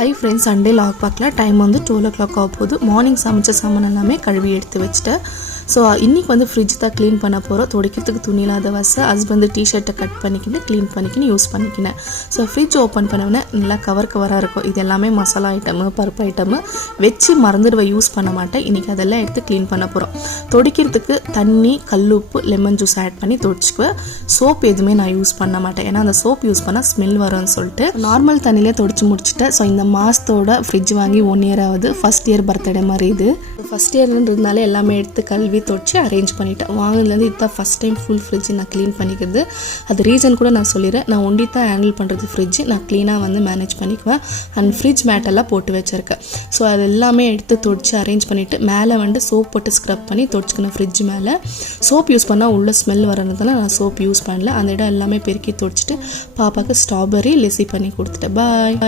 Hi friends, Sunday log பார்க்கல time வந்து 12 o'clock ஆக போகுது. மார்னிங் சமைச்ச சாமான் எல்லாமே கழுவி எடுத்து வச்சிட்டேன். ஸோ இன்றைக்கி வந்து ஃப்ரிட்ஜ் தான் க்ளீன் பண்ண போகிறோம். துடைக்கிறதுக்கு துணி இல்லாத வசை ஹஸ்பண்ட் டிஷர்ட்டை கட் பண்ணிக்கின்னு க்ளீன் பண்ணிக்கின்னு யூஸ் பண்ணிக்கினேன். ஸோ ஃப்ரிட்ஜ் ஓப்பன் பண்ணவுடனே நல்லா கவராக இருக்கும். இது எல்லாமே மசாலா ஐட்டமு பருப்பு ஐட்டமு வச்சு மறந்துடுவேன், யூஸ் பண்ண மாட்டேன். இன்றைக்கி அதெல்லாம் எடுத்து க்ளீன் பண்ண போகிறோம். துடைக்கிறதுக்கு தண்ணி கல்லுப்பு லெமன் ஜூஸ் ஆட் பண்ணி துடைச்சிக்குவேன். சோப் எதுவுமே நான் யூஸ் பண்ண மாட்டேன், ஏன்னா அந்த சோப் யூஸ் பண்ணால் ஸ்மெல் வரும்னு சொல்லிட்டு நார்மல் தண்ணியிலே துடைச்சி முடிச்சுட்டேன். ஸோ இந்த மாதத்தோட ஃப்ரிட்ஜ் வாங்கி 1 year ஆகுது. ஃபஸ்ட் இயர் பர்த்டே மாதிரி இது. ஃபஸ்ட் இயர்ன்றதுனால எல்லாமே எடுத்து கழுவி தொடிச்சு அரேஞ்ச் பண்ணிட்டேன். வாங்கினதுலேருந்து இதுதான் ஃபஸ்ட் டைம் ஃபுல் ஃப்ரிட்ஜ் நான் க்ளீன் பண்ணிக்கிறது. அது ரீசன் கூட நான் சொல்லிடுறேன். நான் ஒண்டி தான் ஹேண்டில் பண்ணுறது ஃப்ரிட்ஜ். நான் க்ளீனாக வந்து மேனேஜ் பண்ணிக்குவேன். அண்ட் ஃப்ரிட்ஜ் மேட்டெல்லாம் போட்டு வச்சுருக்கேன். ஸோ அது எல்லாமே எடுத்து தொடிச்சு அரேஞ்ச் பண்ணிவிட்டு மேலே வந்து சோப் போட்டு ஸ்க்ரப் பண்ணி தொடிச்சிக்கணும். ஃப்ரிட்ஜ் மேலே சோப் யூஸ் பண்ணால் உள்ள ஸ்மெல் வரதுனால நான் சோப் யூஸ் பண்ணல. அந்த இடம் எல்லாமே பெருக்கி தொடிச்சிட்டு பாப்பாவுக்கு ஸ்ட்ராபெரி லெசி பண்ணி கொடுத்துட்டேன். பாய்.